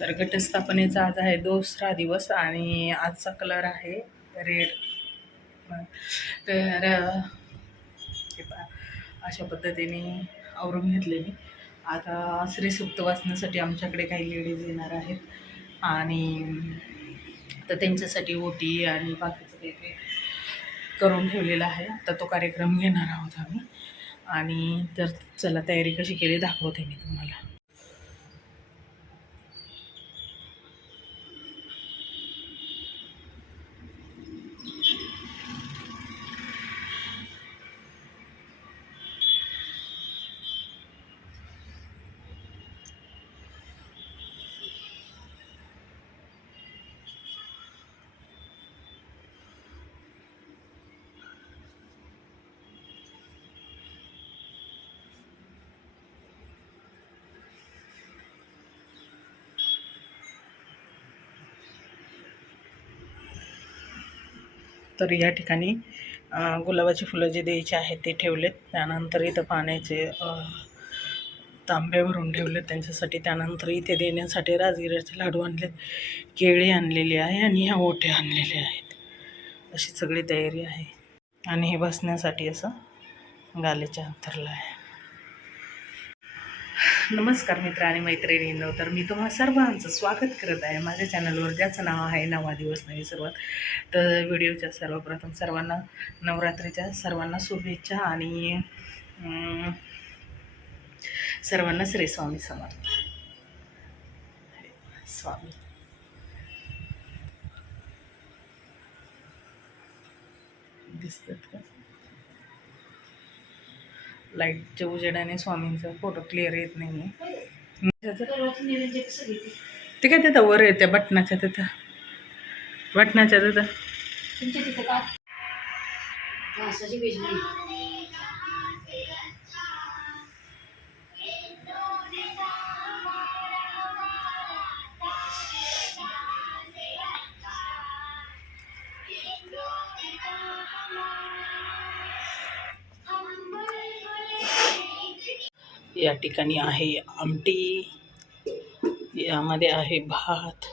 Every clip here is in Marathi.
तर घटस्थापनेचा आज आहे दुसरा दिवस आणि आजचा कलर आहे रेड. तर हे पहा, अशा पद्धतीने आवरून घेतले मी. आता श्रीसूक्त वाचण्यासाठी आमच्याकडे काही लेडीज येणार आहेत आणि तर त्यांच्यासाठी ओटी आणि बाकीचं काही काही करून ठेवलेलं आहे. आता तो कार्यक्रम घेणार आहोत आम्ही. आणि तर चला तयारी कशी केली दाखवते मी तुम्हाला. तर या ठिकाणी गुलाबाची फुलं जे द्यायची आहेत ते ठेवलेत. त्यानंतर इथं पाण्याचे तांबे भरून ठेवलेत त्यांच्यासाठी. त्यानंतर इथे देण्यासाठी राजगिऱ्याचे लाडू आणलेत, केळी आणलेली आहे आणि ह्या ओठे आणलेले आहेत. अशी सगळी तयारी आहे. आणि हे बसण्यासाठी असं गालीच्या अंतरला आहे. नमस्कार मित्र आणि मैत्रिणींनो. तर मी तुम्हा सर्वांचं स्वागत करत आहे माझ्या चॅनलवर, ज्याचं नाव आहे नवा दिवस नवी सुरुवात. तर व्हिडिओच्या सर्वप्रथम सर्वांना नवरात्रीच्या सर्वांना शुभेच्छा आणि सर्वांना श्री स्वामी समर्थ. स्वामी दिसतात का? लाईटच्या उजेडाने स्वामींचा फोटो क्लिअर येत नाही. ते काय तिथं वर येते बटनाच्या तिथं, बटनाच्या तिथं. या ठिकाणी आहे आमटी, यामध्ये आहे भात,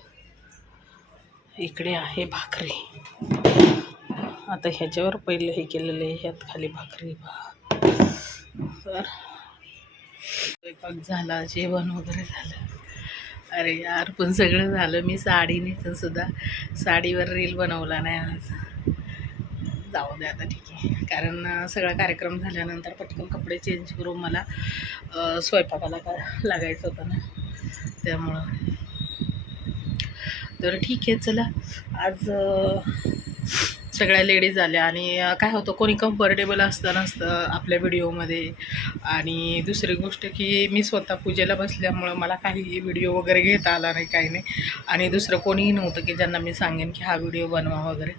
इकडे आहे भाकरी. आता ह्याच्यावर पहिलं हे केलेलं आहे, ह्यात खाली भाकरी भात. तर स्वयंपाक झाला, जेवण वगैरे झालं. अरे यार, पण सगळं झालं. मी साडी नेसून सुद्धा साडीवर रील बनवला नाही आज. जाऊ दे आता, ठीक आहे. कारण सगळा कार्यक्रम झाल्यानंतर पटकन कपडे चेंज करून मला स्वयंपाकाला लागायचं होतं ना, त्यामुळं. तर ठीक आहे, चला. आज सगळ्या लेडीज आल्या आणि काय होतं, कोणी कम्फर्टेबल असतं नसतं आपल्या व्हिडिओमध्ये. आणि दुसरी गोष्ट की मी स्वतः पूजेला बसल्यामुळं मला काही व्हिडिओ वगैरे घेता आला नाही, काही नाही. आणि दुसरं कोणीही नव्हतं की ज्यांना मी सांगेन की हा व्हिडिओ बनवा वगैरे.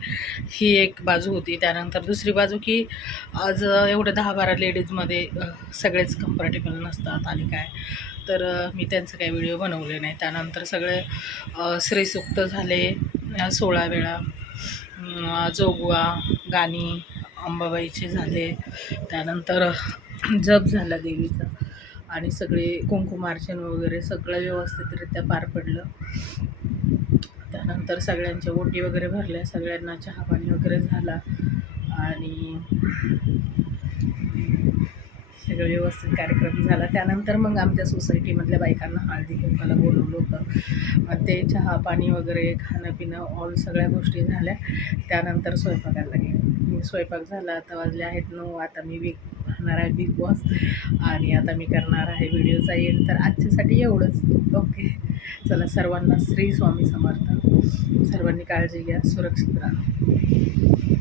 ही एक बाजू होती. त्यानंतर दुसरी बाजू की आज एवढं 10-12 लेडीजमध्ये सगळेच कम्फर्टेबल नसतात आणि काय, तर मी त्यांचं काही व्हिडिओ बनवले नाही. त्यानंतर सगळे श्रीसूक्त झाले 16 वेळा, जोगवा गाणी अंबाबाईचे झाले. त्यानंतर जप झाला देवीचा आणि सगळे कुंकुमार्चन वगैरे सगळं व्यवस्थितरित्या पार पडलं. त्यानंतर सगळ्यांच्या ओटी वगैरे भरल्या, सगळ्यांना चहा पाणी वगैरे झाला आणि सगळं व्यवस्थित कार्यक्रम झाला. त्यानंतर मग आमच्या सोसायटीमधल्या बायकांना हळदी कुंकाला बोलवलं होतं. मग ते चहा पाणी वगैरे खाणं पिणं ऑल सगळ्या गोष्टी झाल्या. त्यानंतर स्वयंपाकाला गेले. स्वयंपाक झाला, आता वाजले आहेत 9. आता मी राहणार आहे बिग बॉस आणि आता मी करणार आहे व्हिडिओचा एंड. तर आजच्यासाठी एवढंच. ओके, चला. सर्वांना श्री स्वामी समर्थ. सर्वांनी काळजी घ्या, सुरक्षित राहा.